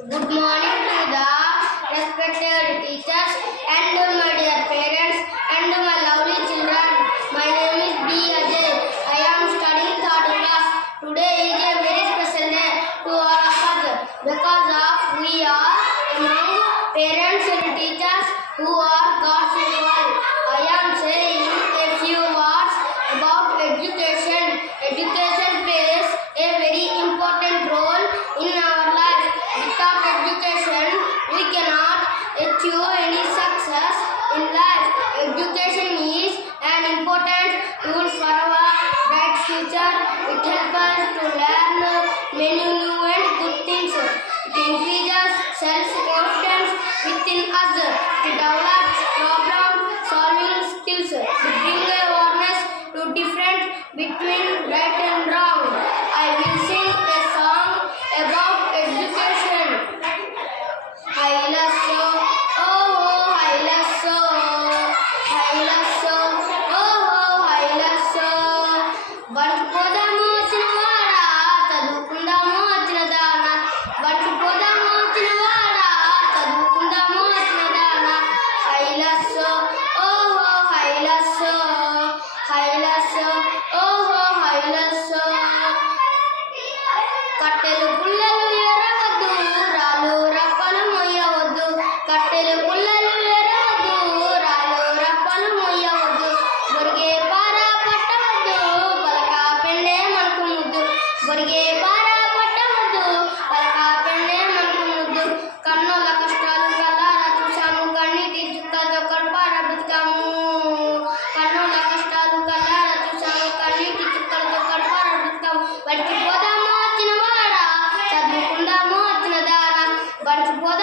Good morning to the respected teachers and my dear parents and my lovely children. My name is B. Ajay. I am studying third class. Today is a very special day to all of us because of we are among parents and teachers who are God's equal. I am saying a few words about education. Education plays a very important role in our life. Without education, we cannot achieve any success in life. Education is an important tool for our bright future. It helps us to learn many new and good things. It increases self-confidence within us. It develops problem-solving skills. It brings awareness to difference between right and wrong. I will sing a song about education. Hailasso, oh hailasso, hailasso, oh hailasso. బడికిపోదాము వచ్చిన వాడా చదువుకుందాము వచ్చిన దానా. బడికిపోదాము వచ్చిన వాడా చదువుకుందాము వచ్చిన దానా. హైలస్సో ఓహో హైలస్సో, హైలస్సో ఓహో హైలస్సో. కట్టెలు పుల్లలు ఎరవద్దు, రాళ్ళు రప్పలు మొయ్యవద్దు. కట్టెలు పుల్లలు ఎరవద్దు, రాళ్ళు రప్పలు మొయ్యవద్దు. బొరిగే పార పట్టవద్దు, పలక పెండే మనకు ముద్దు. బొరిగే పార పట్టవద్దు, పలక పెండే మనకు ముద్దు. కన్నుల కష్టాలు కల్లారా చూసాము, కన్నీటి చుక్కలతో కడపార బ్రతికాము. కన్నుల కష్టాలు కల్లారా చూసాము, కన్నీటి చుక్కలతో కడపార బ్రతికాము. బడికి పోదాము వచ్చిన వాడా చదువుకుందాము వచ్చిన దానా. బడికి పోదాము